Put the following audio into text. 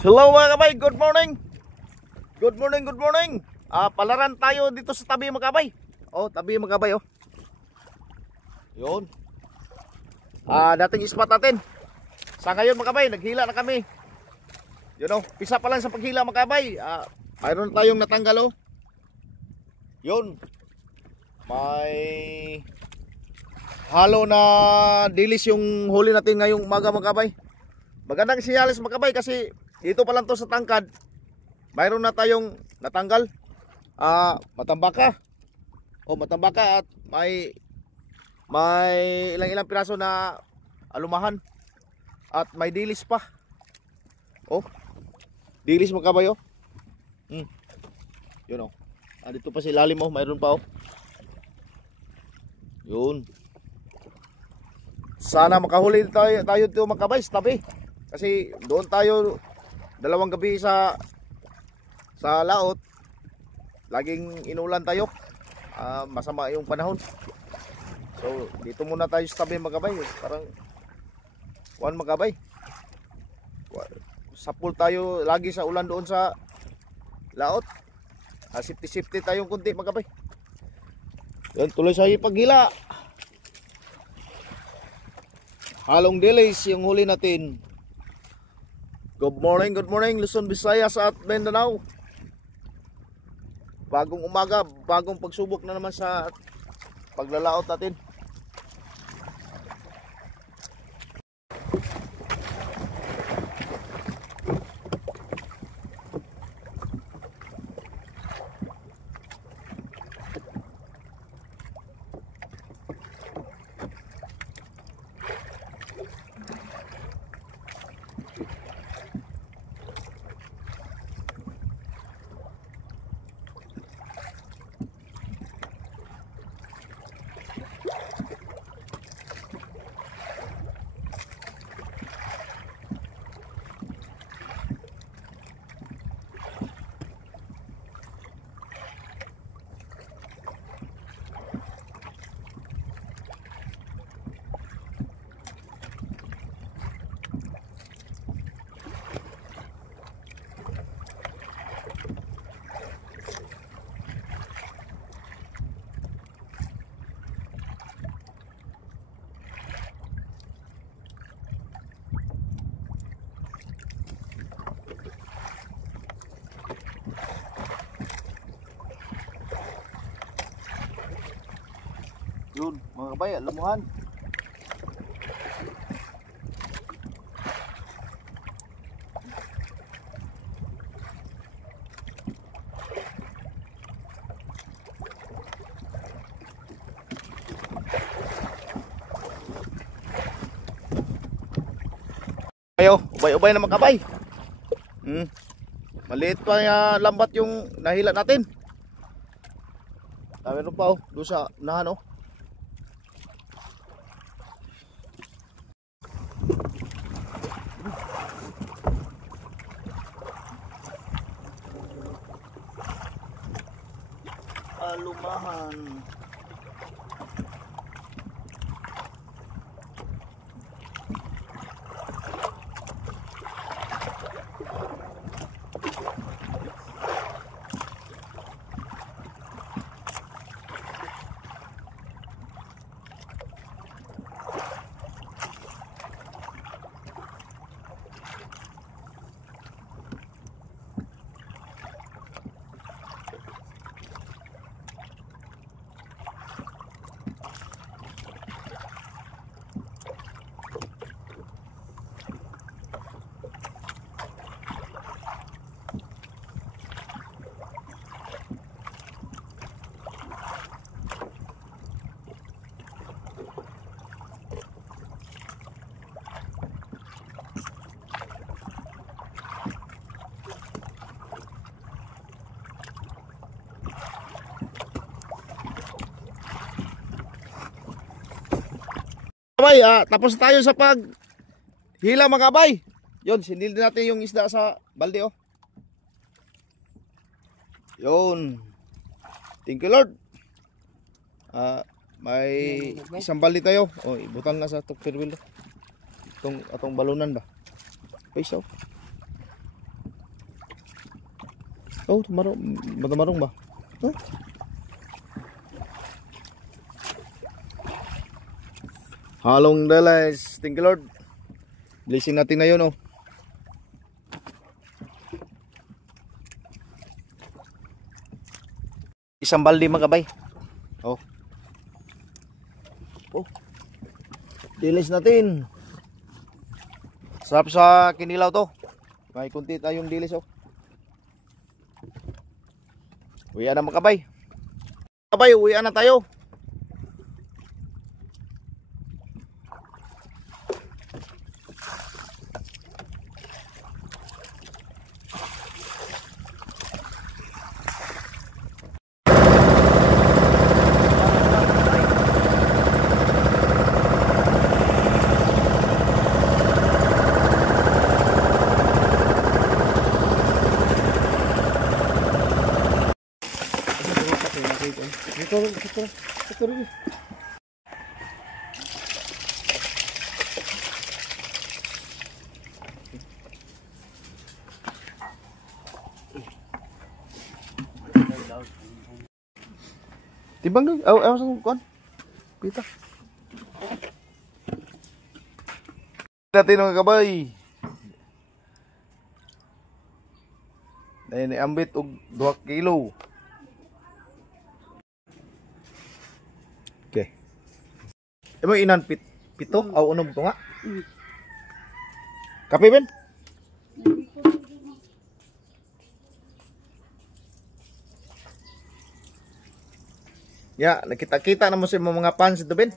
Hello mga kabay, good morning. Good morning, good morning. Palaran tayo dito sa tabi mga kabay. Oh, tabi mga kabay oh. Yun. Dating spot natin. Sa ngayon mga kabay, naghila na kami. Yun oh, pisa pa lang sa paghila mga kabay. Mayroon tayong natanggal oh. Yun. May halo na dilis yung huli natin ngayong umaga mga kabay. Magandang sinyalis mga kabay kasi dito pa lang to sa tangkad. Mayroon na tayong natanggal. Matambaka. O matambaka at may ilang piraso na alumahan. At may dilis pa. Oh. Dilis mga kabay oh. Yun oh. Dito pa si lalim oh, mayroon pa oh. Yun. Sana makahuli tayo dito mga kabay sa tabi. Kasi doon tayo dalawang gabi sa laot. Laging inulan tayo. Masama yung panahon. So dito muna tayo sa tabi mga kabay. Parang mga kabay. Sapul tayo lagi sa ulan doon sa laot. Safety tayong kunti mga kabay. Yan, tuloy sa paghila. Halong dilis yung huli natin. Good morning Luzon, Visayas at Mindanao. Bagong umaga, bagong pagsubok na naman sa paglalaot natin. Yun, mga kabay, lamuhan. Ayo, ubay-ubay na mga kabay. Maliit pa lambat yung nahila natin. Meron pa oh, doon sa unahan oh. Alumahan. Kabay, tapos tayo sa paghila mga kabay. Yun, sinilin natin yung isda sa balde oh. Yun. Thank you Lord. May isang balde tayo. Oh, ibutang na sa Tupperware. Atong balunan ba? Peace out. Oh, marong ba? Huh? Halong dalas. Thank you Lord. Blessing natin na yun oh. Isang balde mga kabay. Oh. Oh. Dilis natin. Sarap sa kinilaw to. May kunti tayong dilis oh. Uwian na mga kabay. Kabay, uwian na tayo. Ito rin. Timbang dong. Awas kon. Pita. Natin mga kabay. Dahil ambit og 2 kilo. Okay. Imo inan pito aw unom to nga. Kape ben? Ya, nakita-kita na mo sa mga fans ito ben.